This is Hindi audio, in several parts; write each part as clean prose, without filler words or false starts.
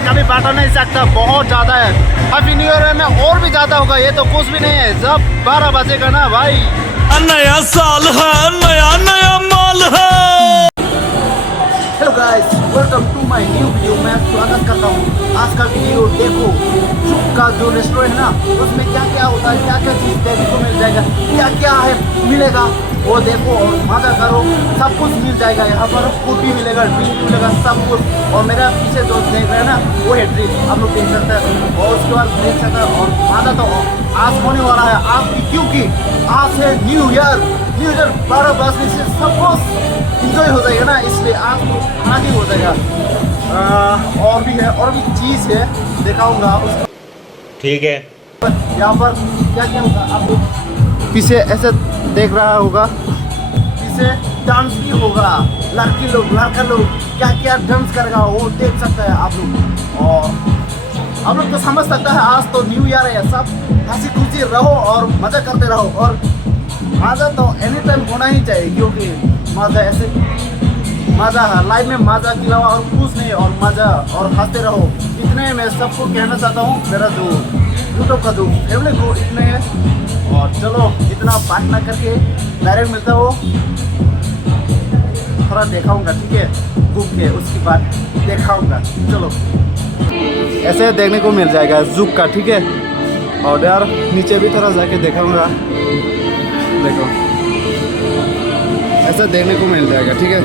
है, कभी बता नहीं सकता, बहुत ज़्यादा है। हैप्पी न्यू ईयर में और भी ज़्यादा होगा, ये तो कुछ भी नहीं है। जब 12 बजेगा ना भाई, नया साल है, नया नया माल है। Hello guys, welcome to my new video. मैं स्वागत करता हूँ। आज का वीडियो देखो, सुख का जो रेस्टोरेंट है ना, उसमें क्या क्या होता है, क्या क्या चीज़ देखने को मिल जाएगा, क्या क्या है मिलेगा, वो देखो और मज़ा करो। सब कुछ मिल जाएगा यहाँ पर, फूड भी मिलेगा, ड्रिंक भी मिलेगा, सब कुछ। और मेरा पीछे जो देख रहे हैं ना, वो है ड्रिंक, आप लोग देख सकते हैं। और उसके बाद देख सकते हैं। और मज़ा तो आज होने वाला है आज, क्योंकि आज है न्यू ईयर। 12 बजने से सब कुछ इंजॉय हो जाएगा ना, इसलिए आज तो आगे हो जाएगा। और भी है, और भी चीज़ है, दिखाऊंगा उसको। ठीक है, यहाँ पर क्या क्या होगा आपको पीछे ऐसे देख रहा होगा, पीछे डांस भी होगा, लड़की लोग लड़का लोग क्या क्या डांस करेगा वो देख सकते हैं आप लोग। और आप लोग तो समझ सकता है आज तो न्यू ईयर है, सब हंसी खुशी रहो और मज़ा करते रहो। और मज़ा तो एनी टाइम होना ही चाहिए, क्योंकि मज़ा ऐसे मज़ा है लाइफ में, मज़ा के अलावा और कुछ नहीं। और मज़ा और हंसते रहो, इतने मैं सबको कहना चाहता हूँ। मेरा जो यूट्यूब का जो फैमिली को इतने है। और चलो इतना बात ना करके डायरेक्ट मिलता हो, थोड़ा दिखाऊंगा, ठीक है, घूम के उसके बाद दिखाऊंगा। चलो ऐसे देखने को मिल जाएगा जूक का, ठीक है। और यार नीचे भी थोड़ा जाके दिखाऊंगा, देखो ऐसा देखने को मिल जाएगा, ठीक है।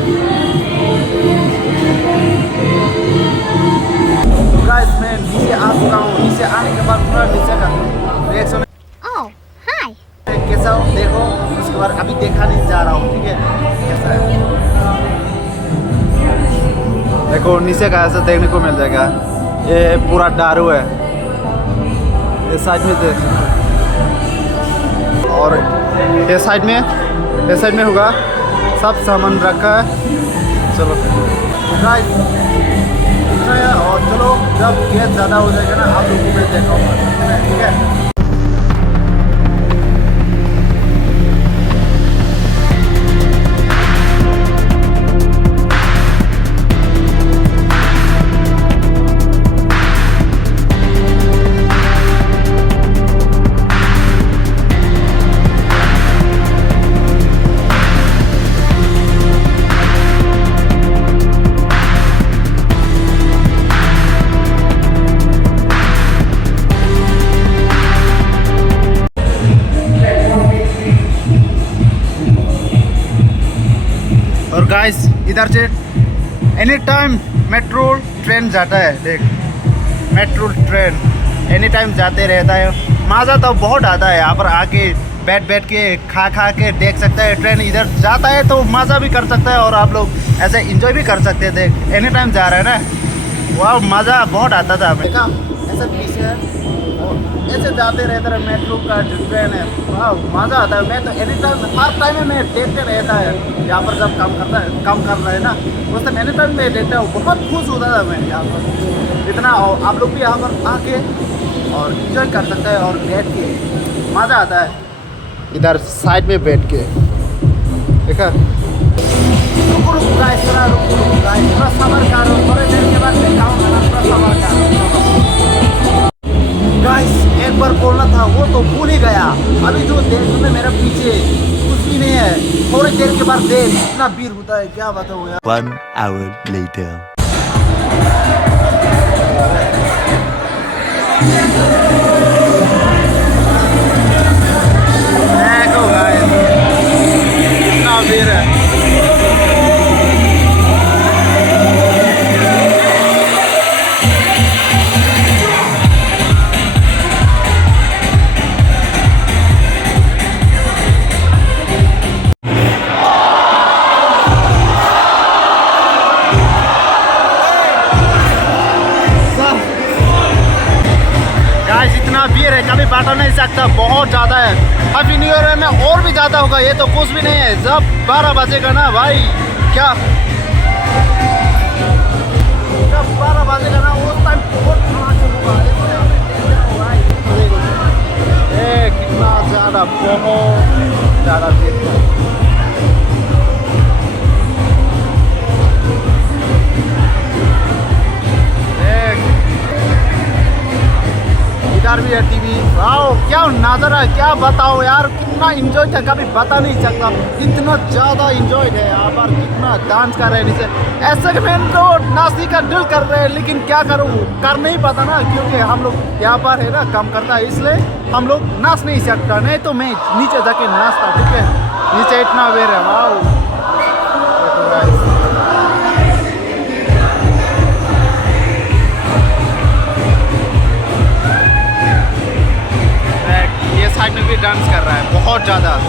तो गाइस मैं नीचे आ चुका हूँ। नीचे आने के बाद पूरा नीचे का रिएक्शन कैसा हो देखो, उसके बाद अभी देखा नहीं जा रहा हूँ, ठीक है, कैसा है देखो। नीचे का ऐसा देखने को मिल जाएगा। ये पूरा दारू है, ये साइड में देख, और ये साइड में होगा, सब सामान रखा है। चलो गाइस इतना है। और चलो जब गैस ज़्यादा हो जाएगा ना, आप लोगों को मैं दिखाऊंगा, ठीक है। और गाइस इधर से एनी टाइम मेट्रो ट्रेन जाता है, देख मेट्रो ट्रेन एनी टाइम जाते रहता है। मज़ा तो बहुत आता है, यहाँ पर आके बैठ के खा के देख सकते हैं। ट्रेन इधर जाता है तो मज़ा भी कर सकता है, और आप लोग ऐसे इंजॉय भी कर सकते हैं। देख एनी टाइम जा रहा है ना, वाह मज़ा बहुत आता था। देखा ऐसा पीछे है, ऐसे जाते रहते हैं, मेट्रो का जो ट्रेन है, वाह मज़ा आता है। मैं तो एनी टाइम हर टाइम में देखते रहता है। यहाँ पर जब काम कर रहा है ना, उस टाइम एनी टाइम में देखता हूँ, बहुत खुश होता था मैं यहाँ पर इतना। आप लोग भी यहाँ पर आके और इंजॉय कर सकते हैं, और बैठ के मज़ा आता है इधर साइड में बैठ के। देखा रुक गाइस, थोड़ा रुक गाइस, थोड़ा सबर करो, थोड़ी देर के बाद दिखाऊंगा, थोड़ा सबर करो गाइस। एक बार बोलना था वो तो भूल ही गया। अभी जो देख में मेरा पीछे कुछ भी नहीं है, थोड़ी देर के बाद देख इतना भीड़ होता है, क्या बताऊँ यार। 1 hour later. देखो गाइस इतना भीड़ है। इतना भीड़ है, कभी बता नहीं सकता, बहुत ज़्यादा है। हैप्पी न्यू ईयर में और भी ज़्यादा होगा, ये तो कुछ भी नहीं है। जब 12 बजेगा ना भाई, क्या जब 12 बजेगा ना, उस टाइम बहुत धमाके होगा। कितना ज़्यादा, बहुत ज़्यादा भीड़ है। नज़ारा क्या बताओ यार, कितना इंजॉय था कभी बता नहीं सकता। इतना ज़्यादा इंजॉय है यहाँ पर, कितना डांस कर रहे हैं नीचे। ऐसे कि मैं तो नाचने का दिल कर रहे हैं, लेकिन क्या करूँ, कर नहीं पाता ना, क्योंकि हम लोग यहाँ पर है ना काम करता है, इसलिए हम लोग नाच नहीं सकता। नहीं तो मैं नीचे जाके नाचता, ठीक है। नीचे इतना वेर है, वाह। ये साइड में भी डांस कर रहा है बहुत ज़्यादा।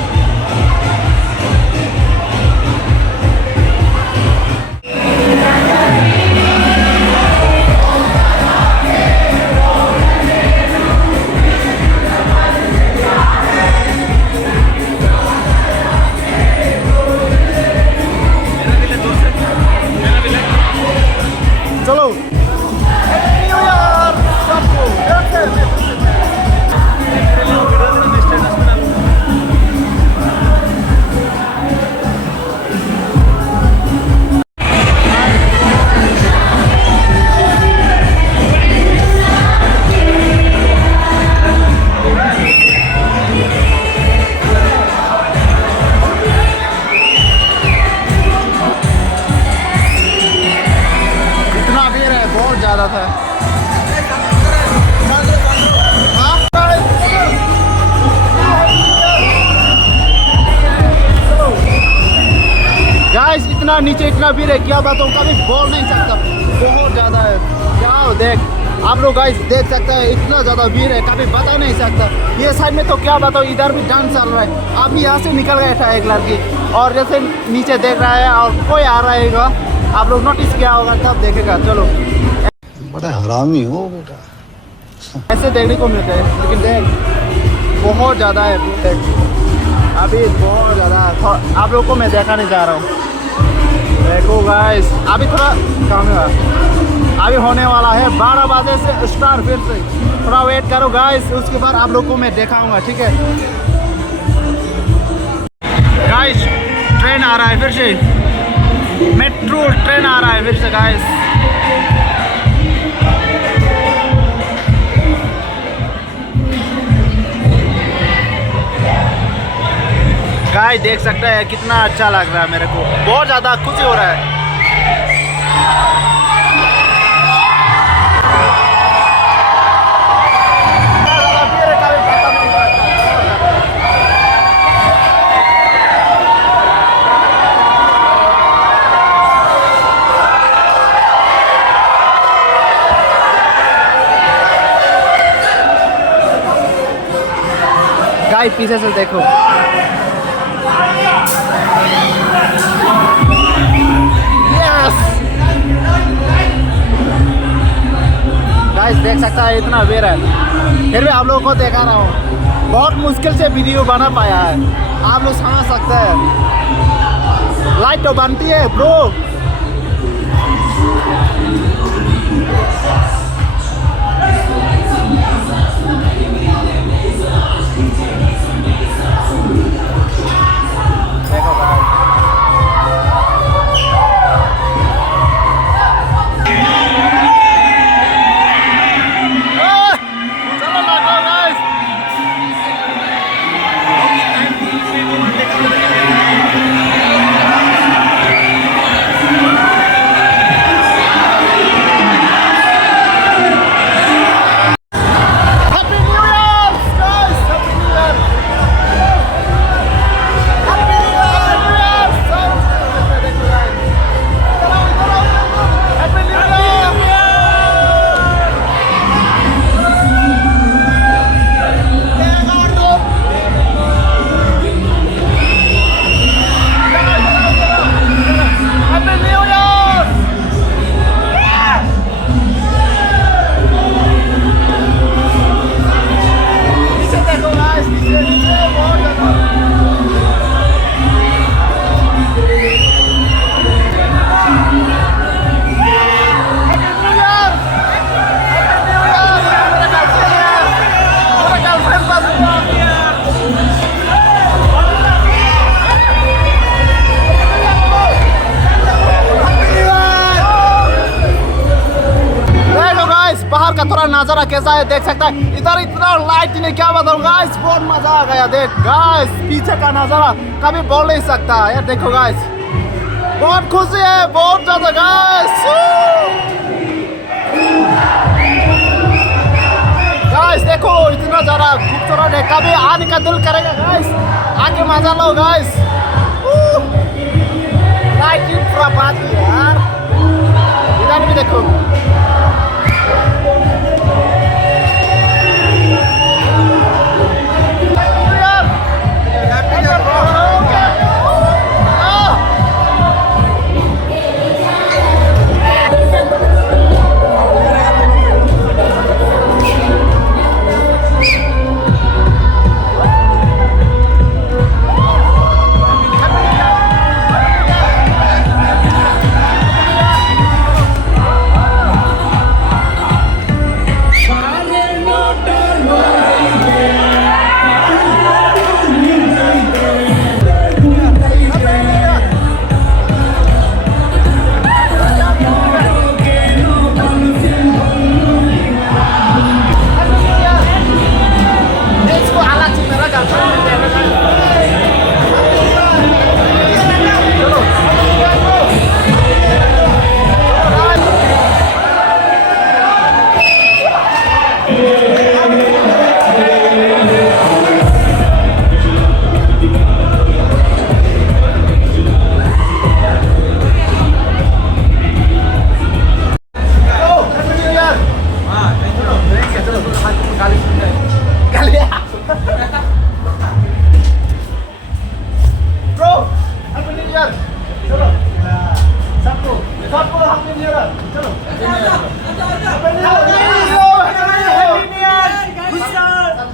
चलो न्यू ईयर सबको इतना भीड़ है, बहुत ज़्यादा था। गाइस इतना नीचे इतना भीड़ है, क्या बात हो, कभी बोल नहीं सकता, बहुत ज़्यादा है। क्या देख आप लोग गाइस देख सकते हैं, इतना ज़्यादा भीड़ है, कभी बता नहीं सकता। ये साइड में तो क्या बताओ, इधर भी डांस चल रहा है। अभी यहाँ से निकल गया था एक लड़की, और जैसे नीचे देख रहा है और कोई आ रहेगा, आप लोग नोटिस किया होगा तब देखेगा। चलो बड़ा हरामी हो बेटा। ऐसे देखने को मिलता है, लेकिन देख बहुत ज़्यादा है देख, अभी बहुत ज़्यादा। आप लोग को मैं देखा नहीं जा रहा हूँ, देखो गाइस अभी थोड़ा कम है, अभी होने वाला है 12 बजे से स्टार्ट। फिर से थोड़ा वेट करो गाइस, उसके बाद आप लोग को मैं दिखाऊंगा, ठीक है। गाइस ट्रेन आ रहा है फिर से, मेट्रो ट्रेन आ रहा है फिर से गाइस। गाइस देख सकते हैं कितना अच्छा लग रहा है, मेरे को बहुत ज़्यादा खुशी हो रहा है। गाइस पीछे से देखो, गाइस देख सकता है इतना वेर है, फिर भी आप लोगों को दिखा रहा हूँ। बहुत मुश्किल से वीडियो बना पाया है, आप लोग समझ सकते हैं। लाइट तो बनती है ब्रो। देखो गाइस का थोड़ा नजारा कैसा है देख सकता है। इधर इतना लाइट ने क्या बताऊं गाइस, बहुत मजा आ गया। देख गाइस पीछे का नजारा कभी बोल नहीं सकता यार। देखो गाइस बहुत खुशी है, बहुत ज्यादा गाइस। गाइस देखो इतना ज्यादा खूबसूरत है, कभी आने का दिल करेगा गाइस, आके मजा लो गाइस। लाइटिंग पूरा बात है यार, इधर भी देखो।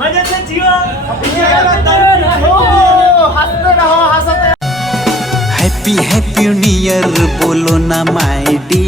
मजे से जियो। हैप्पी हैप्पी न्यू ईयर बोलो ना माय डियर।